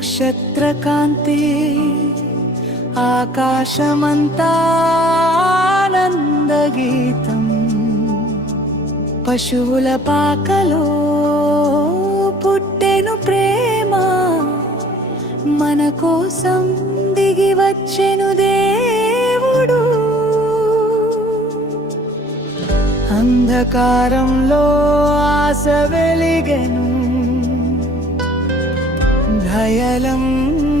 నక్షత్రకాంతి ఆకాశమంతా ఆనందగీతం పశువుల పాకలో పుట్టెను ప్రేమ మన కోసం దిగి వచ్చెను దేవుడు అంధకారంలో ఆశ వెలిగెను భయలం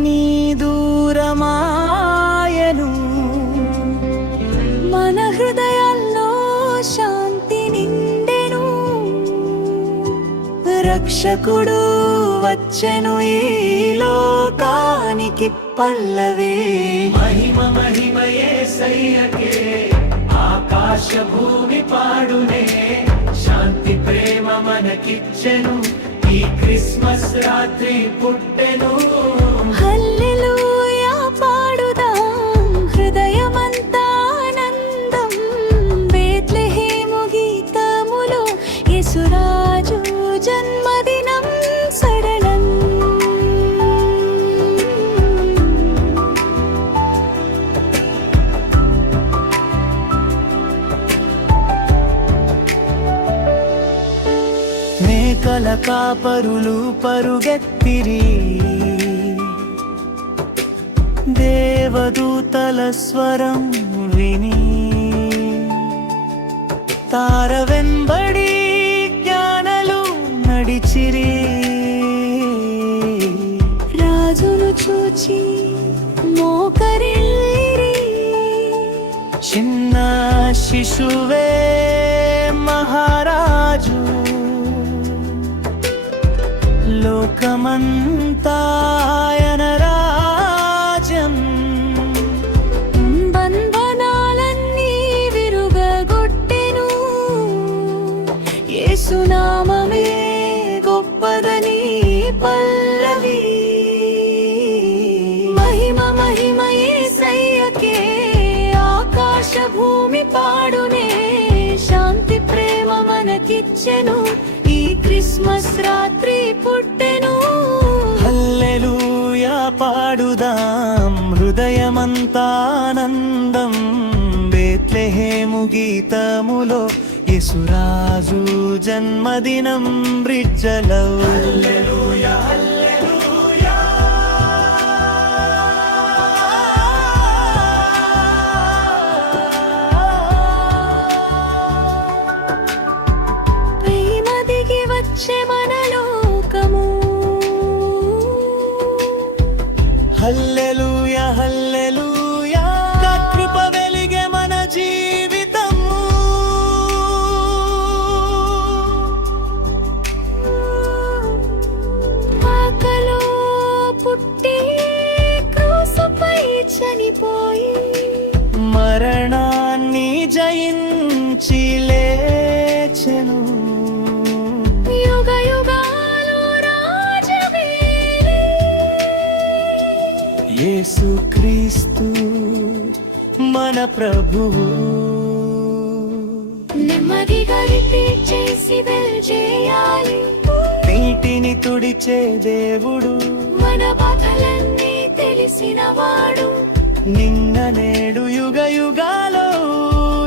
నీ దూరమాయను మన హృదయాల్లో శాంతి నిండెను రక్షకుడు వచ్చెను ఈ లోకానికి పల్లవి మహిమ మహిమ యేసయ్యకే ఆకాశ భూమి పాడునే శాంతి ప్రేమ మనకిచ్చెను ఈ క్రిస్మస్ రాత్రి పుట్టెను హల్లెలూయా పాడుదాం హృదయమంతా ఆనందం బేత్లెహేము గీతములో యేసురాజు జన్మదినం సడలం మేకల కాపరులు పరుగెత్తిరి దేవదూతల స్వరం విని తార వెంబడి జ్ఞానలు నడిచిరి రాజును చూచి మోకరిల్లిరి చిన్న శిశువే మహారాజు లోకమంతా ఆయన రాజ్యం బంధనాలన్నీ విరుగగొట్టెను యేసునామమే గొప్పదని పల్లవి మహిమ మహిమ యేసయ్యకే ఆకాశ భూమి పాడునే శాంతి ప్రేమ మనకిచ్చెను ఈ క్రిస్మస్ రాత్రి పుట్టెను హల్లెలూయా పాడుదాం హృదయమంతా ఆనందం బేత్లెహేము గీతములో యేసురాజు జన్మదినం బ్రిడ్జలో హల్లెలూయా హల్లెలూయా ప్రేమ దిగి వచ్చే మన లోకము హల్లెలూయా హల్లెలూయా కృప వెలిగే మన జీవితము పాకలో పుట్టి క్రూసుపై చనిపోయి మరణాన్ని జయించి లేచెను యుగ యుగాలు రాజవేలి యేసుక్రీస్తు మన ప్రభువు నెమ్మదిగా రిపీట్ చేసి చేయాలి నీటిని తుడిచే దేవుడు మన బాధలన్నీ తెలిసినవాడు నిన్న నేడు యుగ యుగాలో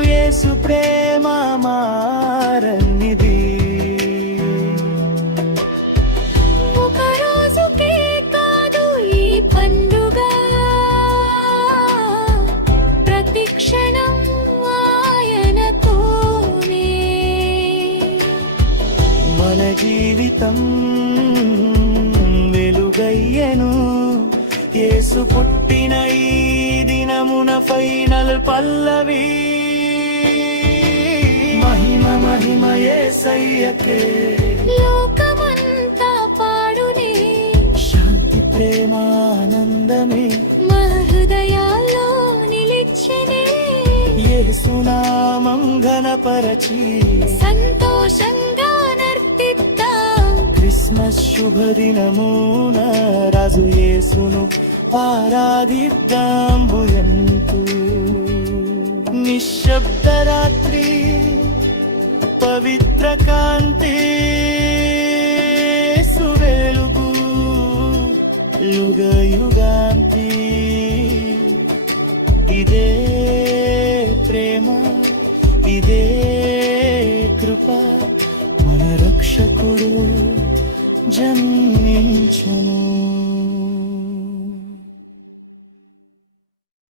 యేసు ప్రేమ మారనిది ఒక రోజుకే కాదు ఈ పండుగ ప్రతి క్షణం ఆయనతోనే మన జీవితం వెలుగయ్యెను యేసు పుట్టిన ఈ దినమున ఫైనల్ పల్లవి మహిమ మహిమ యేసయ్యకే లోకమంతా పాడునే శాంతి ప్రేమ ఆనందమే మన హృదయాల్లో నిలిచెనే యేసునామం ఘనపరచి సంతోషంగా నర్తిద్దాం క్రిస్మస్ శుభదినమున రాజు యేసును ఆరాధిద్దాం భుయంతు నిశ్శబ్ద రాత్రి పవిత్ర కాంతి